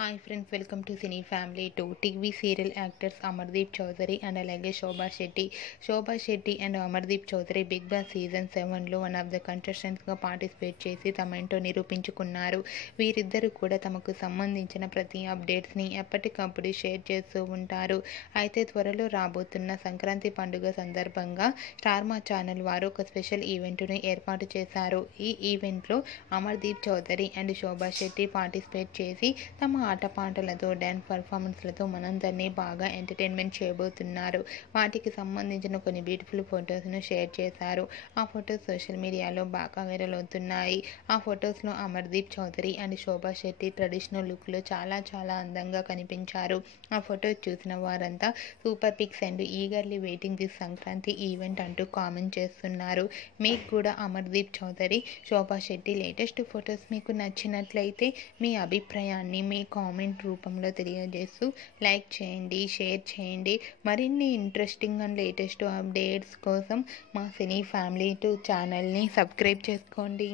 Hi friends, welcome to Cine Family 2. TV serial actors Amardeep Chaudhary and alage Shobha Shetty. Shobha Shetty and Amardeep Chaudhary Big Boss Season 7లో one of the కంటెస్టెంట్స్గా participate చేసి తమ ఏంటో నిరూపించుకున్నారు. వీరిద్దరూ కూడా తమకు సంబంధించిన ప్రతి అప్డేట్స్ని ఎప్పటికప్పుడు షేర్ చేస్తూ ఉంటారు. అయితే త్వరలో రాబోతున్న సంక్రాంతి పండుగ సందర్భంగా స్టార్ మా ఛానల్ వారు ఒక స్పెషల్ ఈవెంట్ను ఏర్పాటు చేశారు. ఈ ఈవెంట్లో అమర్దీప్ చౌదరి అండ్ శోభా శెట్టి పార్టిసిపేట్ చేసి తమ ఆటపాటలతో డ్యాన్స్ పర్ఫార్మెన్స్లతో మనందరినీ బాగా ఎంటర్టైన్మెంట్ చేయబోతున్నారు. వాటికి సంబంధించిన కొన్ని బ్యూటిఫుల్ ఫొటోస్ను షేర్ చేశారు. ఆ ఫొటోస్ సోషల్ మీడియాలో బాగా వైరల్ అవుతున్నాయి. ఆ ఫొటోస్లో అమర్దీప్ చౌదరి అండ్ శోభా శెట్టి ట్రెడిషనల్ లుక్లో చాలా అందంగా కనిపించారు. ఆ ఫొటోస్ చూసిన వారంతా super pics and eagerly waiting this Sankranti event అంటూ కామెంట్ చేస్తున్నారు. మీకు కూడా అమర్దీప్ చౌదరి, శోభా శెట్టి లేటెస్ట్ ఫొటోస్ మీకు నచ్చినట్లయితే మీ అభిప్రాయాన్ని మీ కామెంట్ రూపంలో తెలియజేస్తూ లైక్ చేయండి, షేర్ చేయండి. మరిన్ని ఇంట్రెస్టింగ్ అండ్ లేటెస్ట్ అప్డేట్స్ కోసం మా సినీ ఫ్యామిలీ 2 ఛానల్ని సబ్స్క్రైబ్ చేసుకోండి.